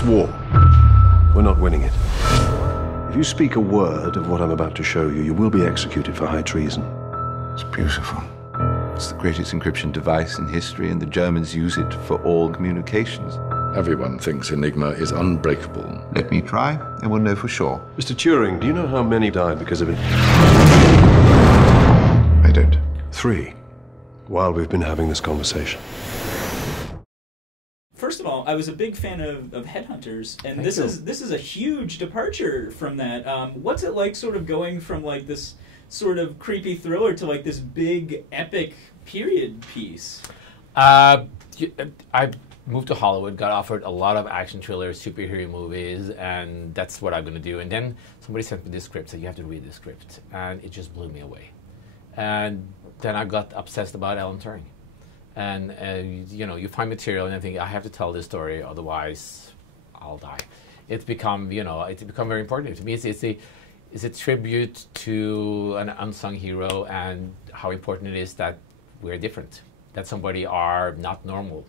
This war, we're not winning it. If you speak a word of what I'm about to show you, you will be executed for high treason. It's beautiful. It's the greatest encryption device in history, and the Germans use it for all communications. Everyone thinks Enigma is unbreakable. Let me try, and we'll know for sure. Mr. Turing, do you know how many died because of it? I don't. 3, while we've been having this conversation. First of all, I was a big fan of Headhunters, and this is a huge departure from that. What's it like, sort of going from like this sort of creepy thriller to like this big epic period piece? I moved to Hollywood, got offered a lot of action thrillers, superhero movies, and that's what I'm going to do. And then somebody sent me this script, said you have to read this script, and it just blew me away. And then I got obsessed about Alan Turing. And you know, you find material and I think I have to tell this story, otherwise I'll die. It's become, you know, it's become very important to me. It's a tribute to an unsung hero and how important it is that we're different, that somebody are not normal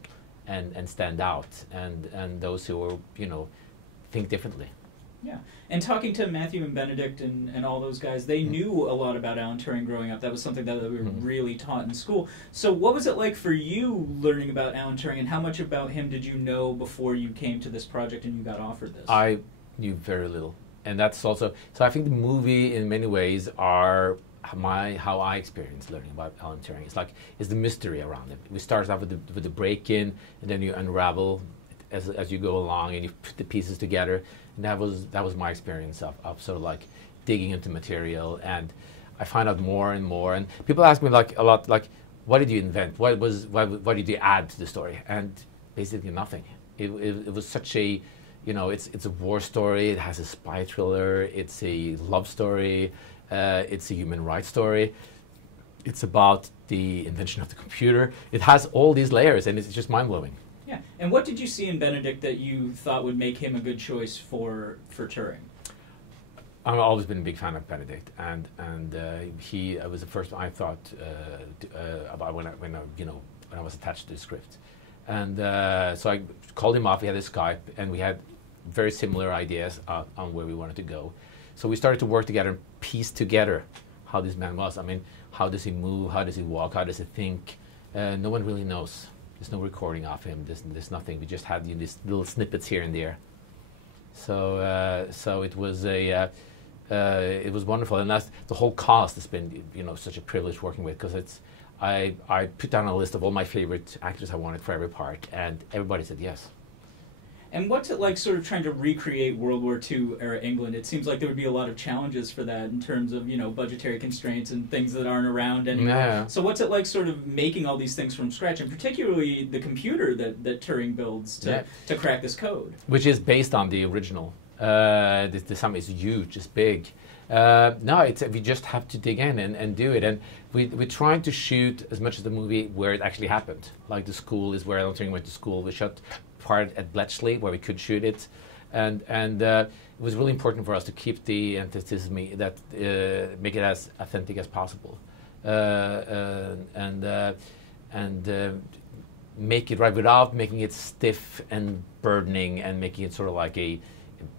and stand out, and those who are, you know, think differently. Yeah, and talking to Matthew and Benedict and all those guys, they knew a lot about Alan Turing growing up. That was something that we were really taught in school. So what was it like for you learning about Alan Turing, and how much about him did you know before you came to this project and you got offered this? I knew very little. And that's also, so I think the movie in many ways are how I experienced learning about Alan Turing. It's the mystery around it. We start off with the break-in, and then you unravel as you go along, and you put the pieces together. And that was my experience of sort of like digging into material, and I find out more and more. And people ask me like a lot, like, what did you invent? What did you add to the story? And basically nothing. It was such a, you know, it's a war story. It has a spy thriller. It's a love story. It's a human rights story. It's about the invention of the computer. It has all these layers, and it's just mind-blowing. Yeah, and what did you see in Benedict that you thought would make him a good choice for Turing? I've always been a big fan of Benedict, and he was the first one I thought about when I was attached to the script, and so I called him up. We had a Skype, and we had very similar ideas on where we wanted to go. So we started to work together and piece together how this man was. I mean, how does he move? How does he walk? How does he think? No one really knows. There's no recording of him. There's nothing. We just had these little snippets here and there. So so it was it was wonderful, and that's the whole cast has been, you know, such a privilege working with, because I put down a list of all my favorite actors I wanted for every part, and everybody said yes. And what's it like sort of trying to recreate World War II era England? It seems like there would be a lot of challenges for that in terms of, you know, budgetary constraints and things that aren't around anymore. Yeah. So what's it like sort of making all these things from scratch, and particularly the computer that Turing builds to crack this code? Which is based on the original. The sum is huge, it's big. No, we just have to dig in and do it. And we're trying to shoot as much of the movie where it actually happened. Like the school is where Alan Turing went to school. We shot part at Bletchley where we could shoot it, and it was really important for us to keep the authenticity, that make it as authentic as possible, and make it right without making it stiff and burdening, and making it sort of like a,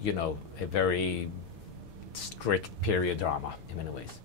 you know, a very strict period drama in many ways.